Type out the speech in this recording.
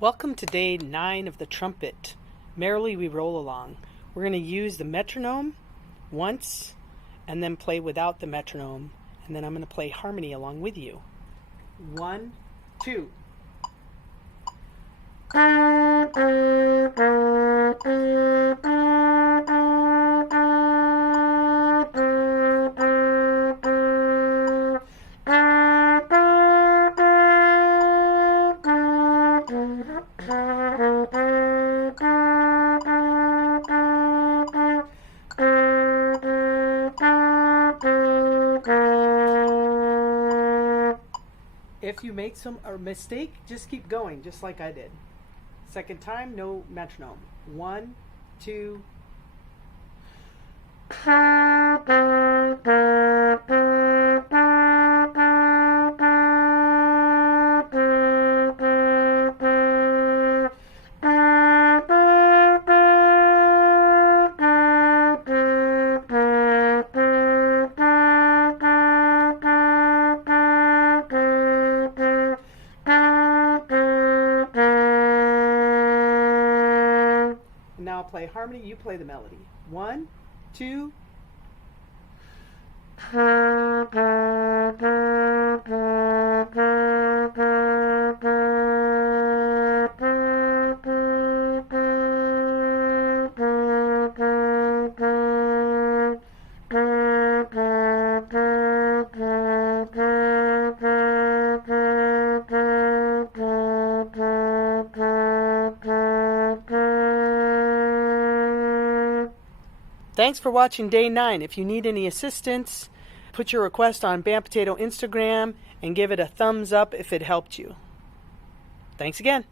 Welcome to day 9 of the Trumpet. Merrily We Roll Along. We're going to use the metronome once and then play without the metronome. And then I'm going to play harmony along with you. 1, 2. If you make a mistake, just keep going, just like I did. Second time, no metronome. 1, 2. Now I'll play harmony, you play the melody. 1, 2. Thanks for watching day 9. If you need any assistance, put your request on Bam Potato Instagram and give it a thumbs up if it helped you. Thanks again.